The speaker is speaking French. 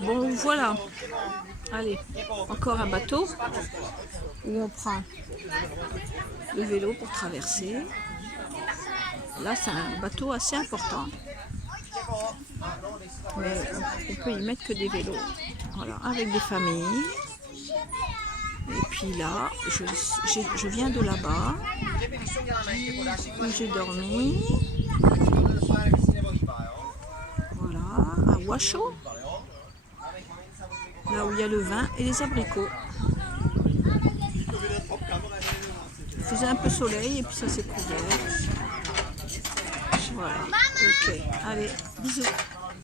Bon, voilà. Allez, encore un bateau où on prend le vélo pour traverser. Là, c'est un bateau assez important. Mais on peut y mettre que des vélos. Voilà, avec des familles. Et puis là, je viens de là-bas, où j'ai dormi. Voilà, à Washoe. Là où il y a le vin et les abricots. Il faisait un peu soleil et puis ça s'est couvert. Voilà, ok, allez, bisous.